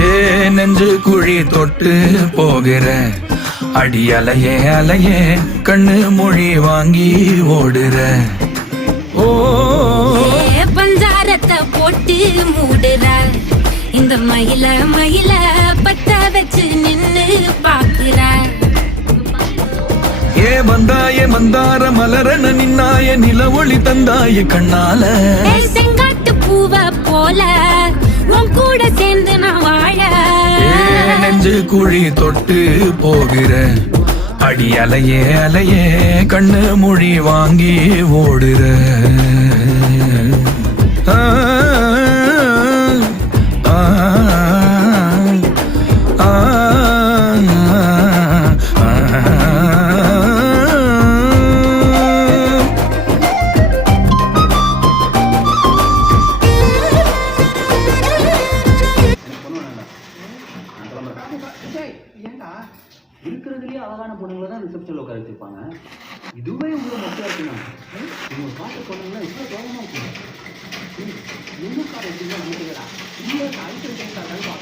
ஏ நெஞ்சு குழி தொட்டு போகிற அடி அலையே அலையே கண்ணு மொழி வாங்கி ஓடுற. ஓ பஞ்சாரத்தை போட்டு மூடுற இந்த மயில மயில பத்த வச்சு நின்னு பாக்குற. ஏ வந்தாய மந்தார மலரன நின்னாய நில ஒளி தந்தாய கண்ணால. செங்காட்டு பூவ போல உன் கூட சேர்ந்து நான் வாழ. நெஞ்சு குழி தொட்டு போகிற அடி அலையே அலையே கண்ணு மொழி வாங்கி ஓடுற. ஆ ஆ ஆ இருக்கிறதுலயே அழகான பொண்ணுங்களை தான் ரிசப்ஷன்ல உட்கார வச்சிருப்பாங்க. இதுவே உங்களை மொக்கையா இருக்குண்ணா. நீங்க பார்த்த பொண்ணுங்களா இவ்வளவு கோபமா இருக்கு. என்ன காரை வச்சுருந்தா நமக்கு